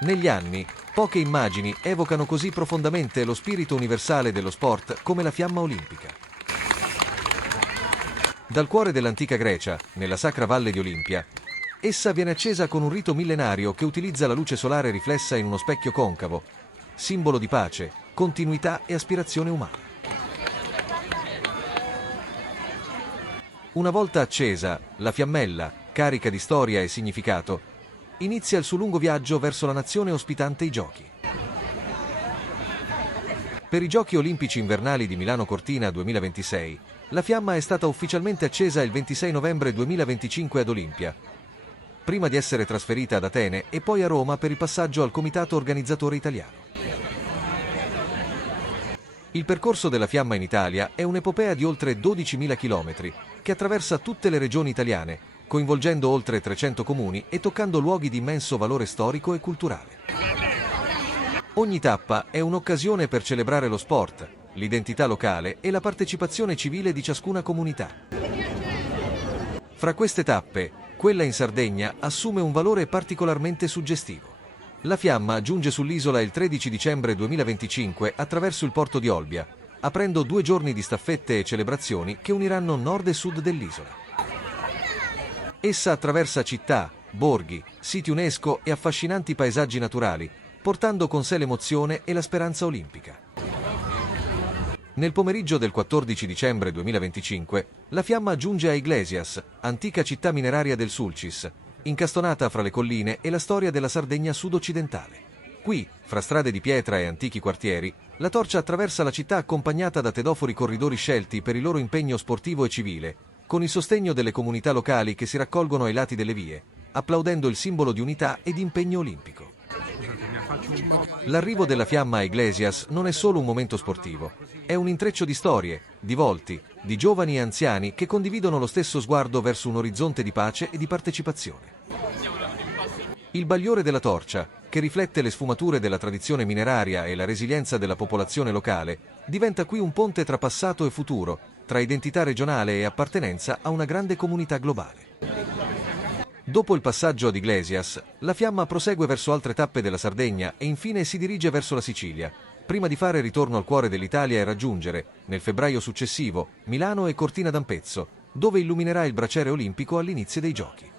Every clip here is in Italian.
Negli anni, poche immagini evocano così profondamente lo spirito universale dello sport come la fiamma olimpica. Dal cuore dell'antica Grecia, nella sacra valle di Olimpia, essa viene accesa con un rito millenario che utilizza la luce solare riflessa in uno specchio concavo, simbolo di pace, continuità e aspirazione umana. Una volta accesa, la fiammella, carica di storia e significato, inizia il suo lungo viaggio verso la nazione ospitante i Giochi. Per i Giochi Olimpici Invernali di Milano Cortina 2026, la fiamma è stata ufficialmente accesa il 26 novembre 2025 ad Olimpia, prima di essere trasferita ad Atene e poi a Roma per il passaggio al comitato organizzatore italiano. Il percorso della fiamma in Italia è un'epopea di oltre 12.000 chilometri che attraversa tutte le regioni italiane, coinvolgendo oltre 300 comuni e toccando luoghi di immenso valore storico e culturale. Ogni tappa è un'occasione per celebrare lo sport, l'identità locale e la partecipazione civile di ciascuna comunità. Fra queste tappe, quella in Sardegna assume un valore particolarmente suggestivo. La fiamma giunge sull'isola il 13 dicembre 2025 attraverso il porto di Olbia, aprendo 2 giorni di staffette e celebrazioni che uniranno nord e sud dell'isola. Essa attraversa città, borghi, siti UNESCO e affascinanti paesaggi naturali, portando con sé l'emozione e la speranza olimpica. Nel pomeriggio del 14 dicembre 2025, la fiamma giunge a Iglesias, antica città mineraria del Sulcis, incastonata fra le colline e la storia della Sardegna sud-occidentale. Qui, fra strade di pietra e antichi quartieri, la torcia attraversa la città accompagnata da tedofori corridori scelti per il loro impegno sportivo e civile, con il sostegno delle comunità locali che si raccolgono ai lati delle vie, applaudendo il simbolo di unità e di impegno olimpico. L'arrivo della fiamma a Iglesias non è solo un momento sportivo, è un intreccio di storie, di volti, di giovani e anziani che condividono lo stesso sguardo verso un orizzonte di pace e di partecipazione. Il bagliore della torcia, che riflette le sfumature della tradizione mineraria e la resilienza della popolazione locale, diventa qui un ponte tra passato e futuro, tra identità regionale e appartenenza a una grande comunità globale. Dopo il passaggio ad Iglesias, la fiamma prosegue verso altre tappe della Sardegna e infine si dirige verso la Sicilia, prima di fare ritorno al cuore dell'Italia e raggiungere, nel febbraio successivo, Milano e Cortina d'Ampezzo, dove illuminerà il braciere olimpico all'inizio dei Giochi.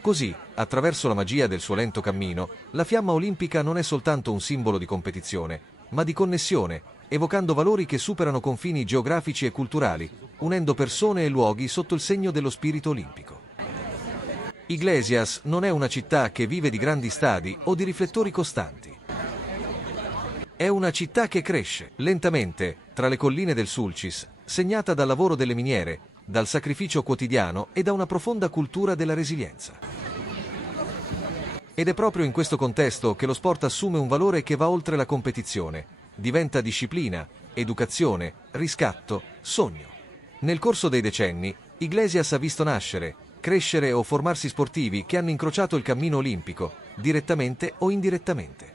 Così, attraverso la magia del suo lento cammino, la fiamma olimpica non è soltanto un simbolo di competizione, ma di connessione, evocando valori che superano confini geografici e culturali, unendo persone e luoghi sotto il segno dello spirito olimpico. Iglesias non è una città che vive di grandi stadi o di riflettori costanti. È una città che cresce, lentamente, tra le colline del Sulcis, segnata dal lavoro delle miniere, dal sacrificio quotidiano e da una profonda cultura della resilienza. Ed è proprio in questo contesto che lo sport assume un valore che va oltre la competizione, diventa disciplina, educazione, riscatto, sogno. Nel corso dei decenni, Iglesias ha visto nascere, crescere o formarsi sportivi che hanno incrociato il cammino olimpico, direttamente o indirettamente.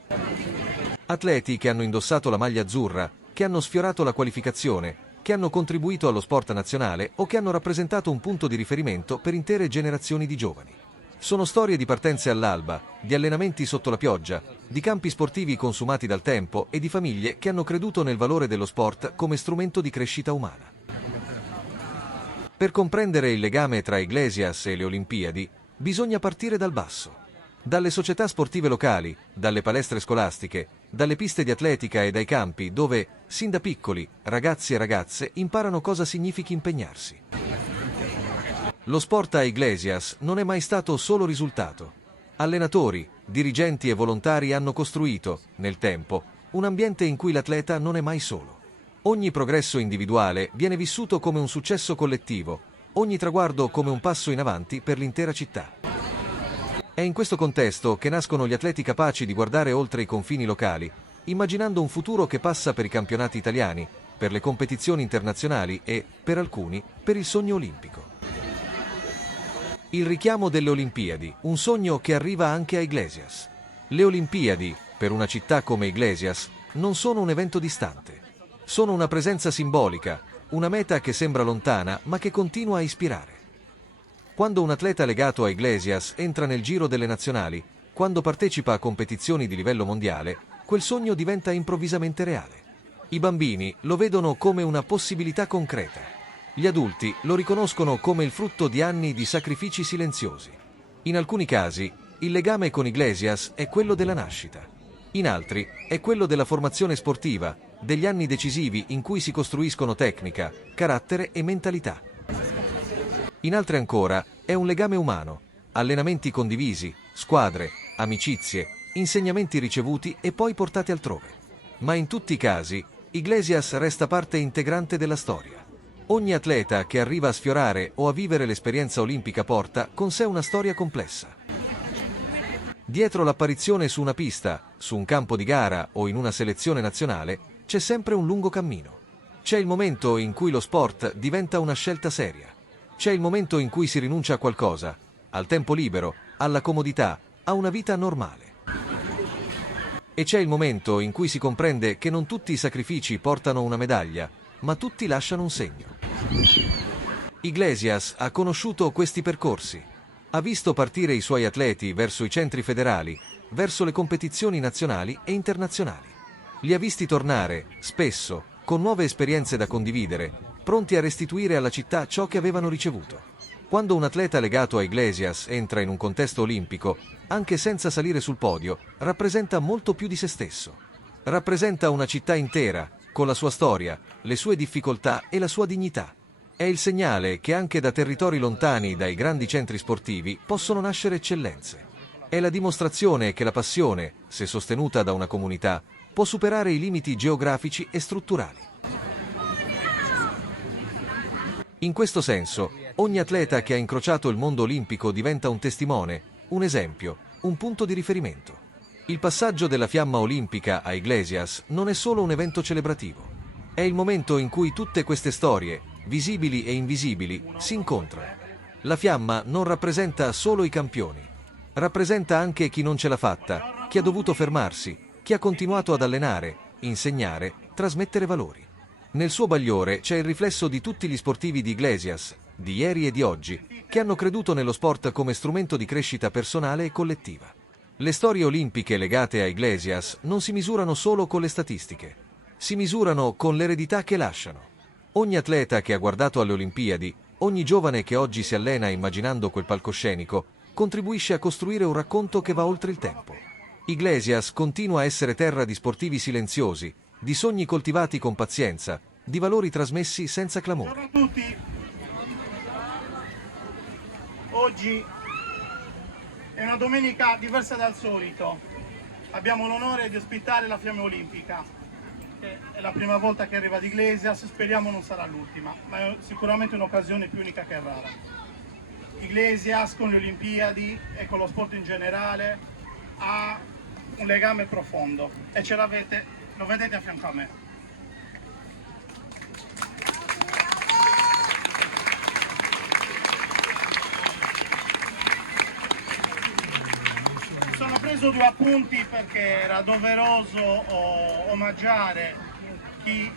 Atleti che hanno indossato la maglia azzurra, che hanno sfiorato la qualificazione, che hanno contribuito allo sport nazionale o che hanno rappresentato un punto di riferimento per intere generazioni di giovani. Sono storie di partenze all'alba, di allenamenti sotto la pioggia, di campi sportivi consumati dal tempo e di famiglie che hanno creduto nel valore dello sport come strumento di crescita umana. Per comprendere il legame tra Iglesias e le Olimpiadi, bisogna partire dal basso. Dalle società sportive locali, dalle palestre scolastiche, dalle piste di atletica e dai campi dove, sin da piccoli, ragazzi e ragazze imparano cosa significhi impegnarsi. Lo sport a Iglesias non è mai stato solo risultato. Allenatori, dirigenti e volontari hanno costruito, nel tempo, un ambiente in cui l'atleta non è mai solo. Ogni progresso individuale viene vissuto come un successo collettivo, ogni traguardo come un passo in avanti per l'intera città. È in questo contesto che nascono gli atleti capaci di guardare oltre i confini locali, immaginando un futuro che passa per i campionati italiani, per le competizioni internazionali e, per alcuni, per il sogno olimpico. Il richiamo delle Olimpiadi, un sogno che arriva anche a Iglesias. Le Olimpiadi, per una città come Iglesias, non sono un evento distante. Sono una presenza simbolica, una meta che sembra lontana ma che continua a ispirare. Quando un atleta legato a Iglesias entra nel giro delle nazionali, Quando partecipa a competizioni di livello mondiale, quel sogno diventa improvvisamente reale. I bambini lo vedono come una possibilità concreta. Gli adulti lo riconoscono come il frutto di anni di sacrifici silenziosi. In alcuni casi, il legame con Iglesias è quello della nascita. In altri, è quello della formazione sportiva, degli anni decisivi in cui si costruiscono tecnica, carattere e mentalità. In altre ancora, è un legame umano, allenamenti condivisi, squadre, amicizie, insegnamenti ricevuti e poi portati altrove. Ma in tutti i casi, Iglesias resta parte integrante della storia. Ogni atleta che arriva a sfiorare o a vivere l'esperienza olimpica porta con sé una storia complessa. Dietro l'apparizione su una pista, su un campo di gara o in una selezione nazionale, c'è sempre un lungo cammino. C'è il momento in cui lo sport diventa una scelta seria. C'è il momento in cui si rinuncia a qualcosa, al tempo libero, alla comodità, a una vita normale. E c'è il momento in cui si comprende che non tutti i sacrifici portano una medaglia, ma tutti lasciano un segno. Iglesias ha conosciuto questi percorsi. Ha visto partire i suoi atleti verso i centri federali, verso le competizioni nazionali e internazionali. Li ha visti tornare, spesso, con nuove esperienze da condividere, pronti a restituire alla città ciò che avevano ricevuto. Quando un atleta legato a Iglesias entra in un contesto olimpico, anche senza salire sul podio, rappresenta molto più di se stesso. Rappresenta una città intera, con la sua storia, le sue difficoltà e la sua dignità. È il segnale che anche da territori lontani dai grandi centri sportivi possono nascere eccellenze. È la dimostrazione che la passione, se sostenuta da una comunità, può superare i limiti geografici e strutturali. In questo senso, ogni atleta che ha incrociato il mondo olimpico diventa un testimone, un esempio, un punto di riferimento. Il passaggio della fiamma olimpica a Iglesias non è solo un evento celebrativo. È il momento in cui tutte queste storie, visibili e invisibili, si incontrano. La fiamma non rappresenta solo i campioni. Rappresenta anche chi non ce l'ha fatta, chi ha dovuto fermarsi, chi ha continuato ad allenare, insegnare, trasmettere valori. Nel suo bagliore c'è il riflesso di tutti gli sportivi di Iglesias, di ieri e di oggi, che hanno creduto nello sport come strumento di crescita personale e collettiva. Le storie olimpiche legate a Iglesias non si misurano solo con le statistiche. Si misurano con l'eredità che lasciano. Ogni atleta che ha guardato alle Olimpiadi, ogni giovane che oggi si allena immaginando quel palcoscenico, contribuisce a costruire un racconto che va oltre il tempo. Iglesias continua a essere terra di sportivi silenziosi, di sogni coltivati con pazienza, di valori trasmessi senza clamore. Buongiorno a tutti. Oggi è una domenica diversa dal solito. Abbiamo l'onore di ospitare la Fiamma Olimpica. È la prima volta che arriva ad Iglesias, speriamo non sarà l'ultima, ma è sicuramente un'occasione più unica che rara. Iglesias con le Olimpiadi e con lo sport in generale ha un legame profondo e ce l'avete, lo vedete a fianco a me. Sono preso due appunti perché era doveroso omaggiare chi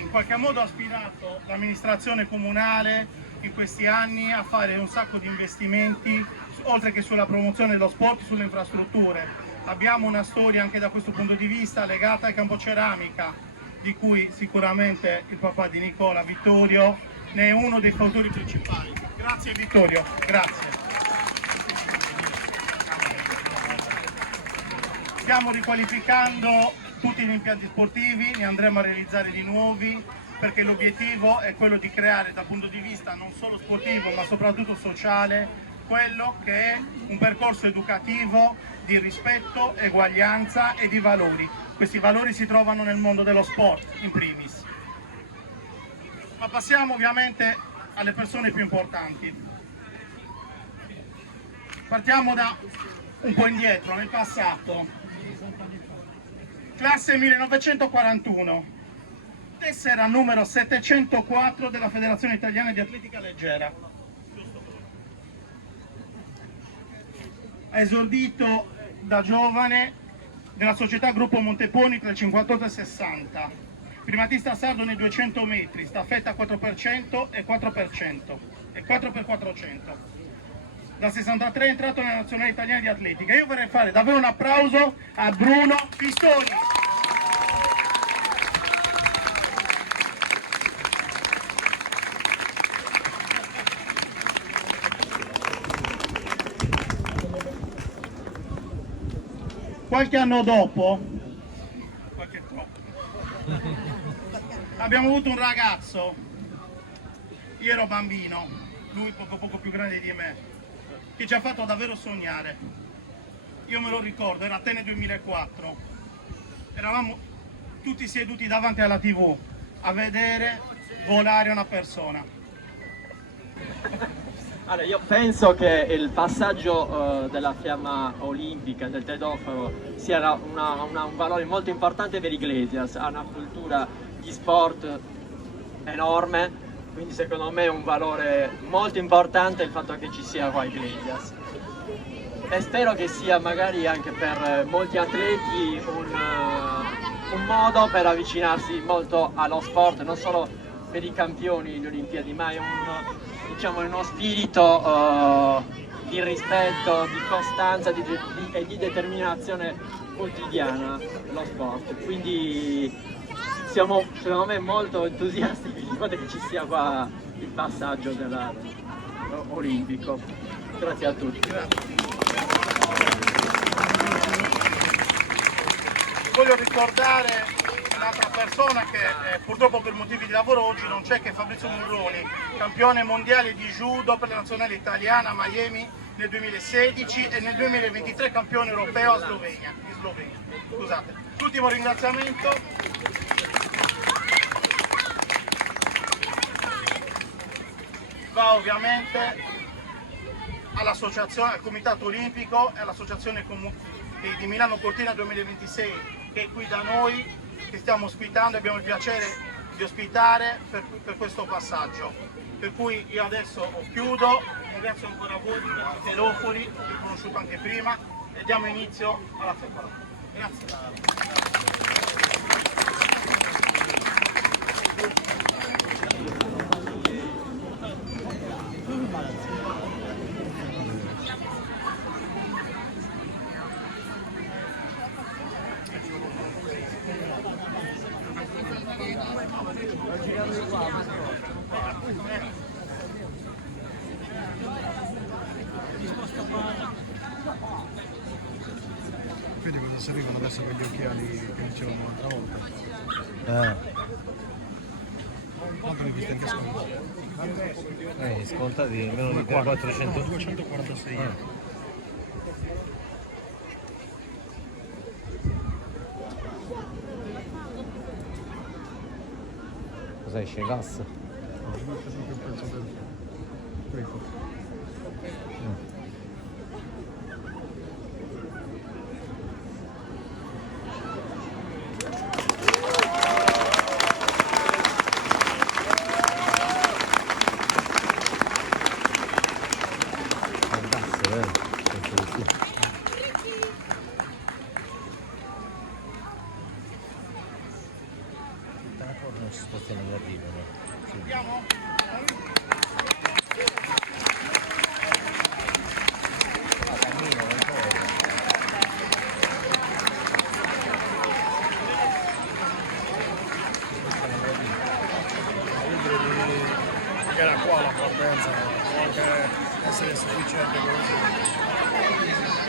in qualche modo ha aspirato l'amministrazione comunale in questi anni a fare un sacco di investimenti, oltre che sulla promozione dello sport, sulle infrastrutture. Abbiamo una storia anche da questo punto di vista legata al campo ceramica, di cui sicuramente il papà di Nicola, Vittorio, ne è uno dei fautori principali. Grazie Vittorio, grazie. Stiamo riqualificando tutti gli impianti sportivi, ne andremo a realizzare di nuovi, perché l'obiettivo è quello di creare dal punto di vista non solo sportivo ma soprattutto sociale quello che è un percorso educativo di rispetto, eguaglianza e di valori. Questi valori si trovano nel mondo dello sport in primis. Ma passiamo ovviamente alle persone più importanti. Partiamo da un po' indietro, nel passato. Classe 1941, tessera numero 704 della Federazione Italiana di Atletica Leggera. Ha esordito da giovane nella società Gruppo Monteponi tra il 58 e il 60. Primatista sardo nei 200 metri, staffetta 4% e 4% e 4x400. da 63 è entrato nella nazionale italiana di atletica. Io vorrei fare davvero un applauso a Bruno Pistoni. Qualche anno dopo, abbiamo avuto un ragazzo, io ero bambino, lui poco più grande di me, che ci ha fatto davvero sognare. Io me lo ricordo, era Atene 2004, eravamo tutti seduti davanti alla TV a vedere volare una persona. Allora, io penso che il passaggio della fiamma olimpica del tedoforo sia un valore molto importante per Iglesias, ha una cultura di sport enorme, quindi secondo me è un valore molto importante il fatto che ci sia qua Iglesias. E spero che sia magari anche per molti atleti un modo per avvicinarsi molto allo sport, non solo per i campioni delle Olimpiadi, ma è uno spirito di rispetto, di costanza e di determinazione quotidiana lo sport. Quindi siamo secondo me molto entusiasti di fatto che ci sia qua il passaggio olimpico. Grazie a tutti. Grazie. Voglio ricordare un'altra persona che purtroppo per motivi di lavoro oggi non c'è, che è Fabrizio Murroni, campione mondiale di judo per la nazionale italiana a Miami nel 2016 e nel 2023 campione europeo a Slovenia. Scusate. L'ultimo ringraziamento va ovviamente all'associazione, al Comitato Olimpico e all'associazione di Milano Cortina 2026 che è qui da noi, che stiamo ospitando e abbiamo il piacere di ospitare per questo passaggio. Per cui io adesso chiudo, ringrazio ancora voi, i telofoni, vi ho conosciuto anche prima, e diamo inizio alla festa. Grazie. Quindi cosa servivano adesso quegli occhiali che dicevamo l'altra volta? Quanto li viste in che sconto? Scontati meno di 400. 246 euro. Cosa esce? Gas? Non ci spostiamo da arrivo, no? Andiamo? Era qua la partenza, può anche essere sufficiente.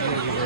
Io dico